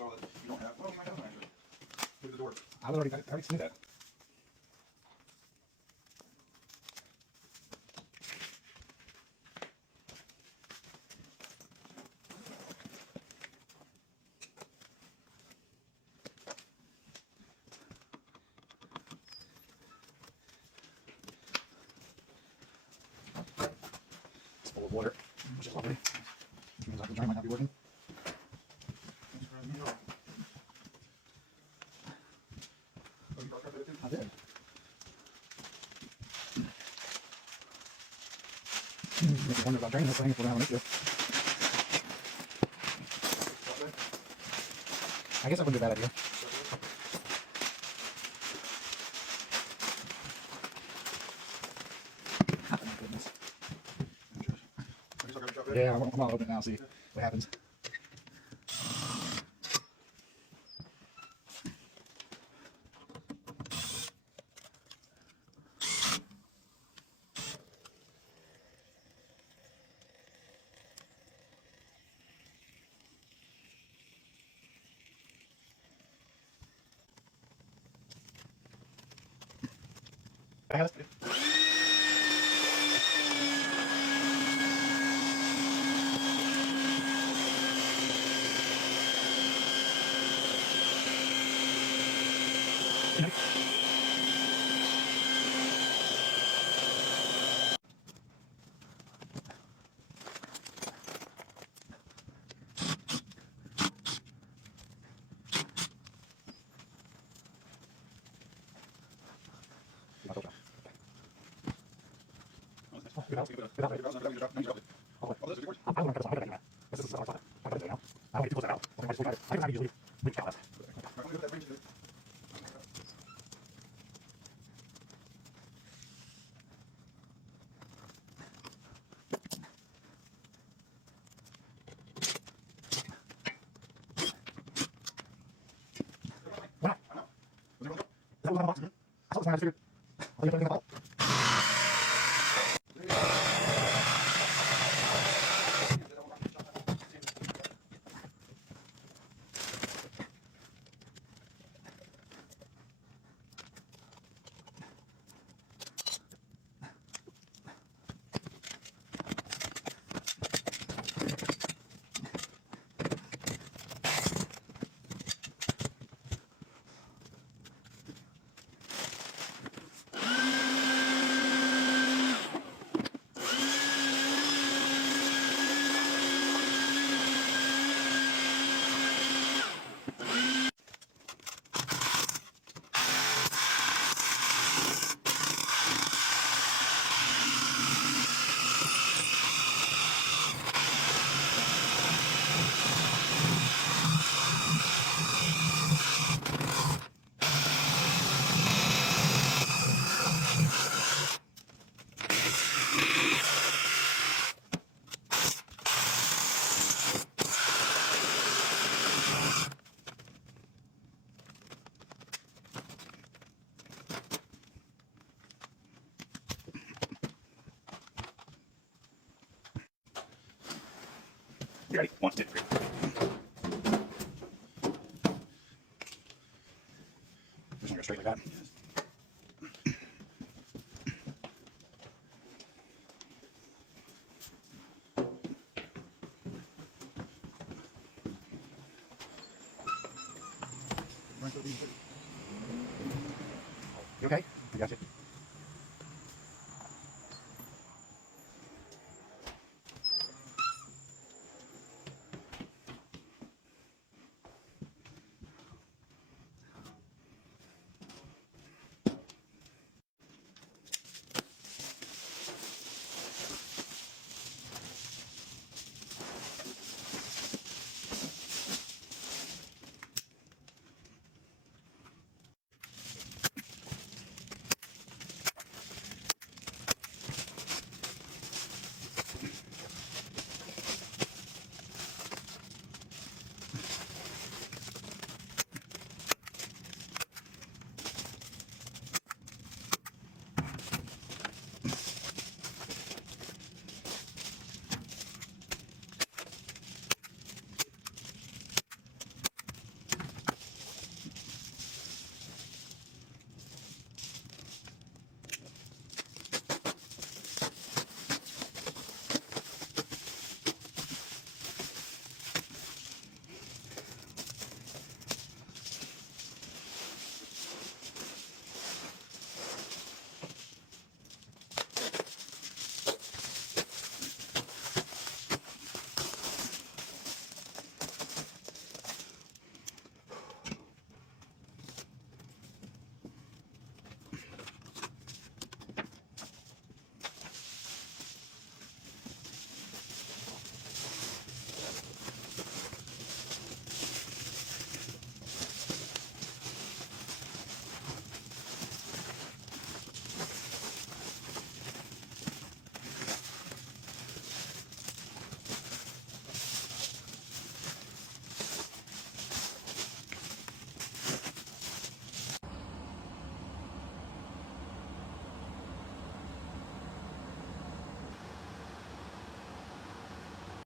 so that you don't have. Well, you might have one actually. Look at the door. I already seen that. It's full of water, which is lovely. Which means the drain might not be working. I did. Make you wonder about draining this thing if we're having an issue. I guess that wouldn't be a bad idea. Oh, my goodness. Yeah, I'm gonna open it now, see what happens. I have it. You ready? 1, 2, 3. Just gonna go straight like that. You okay? I got you.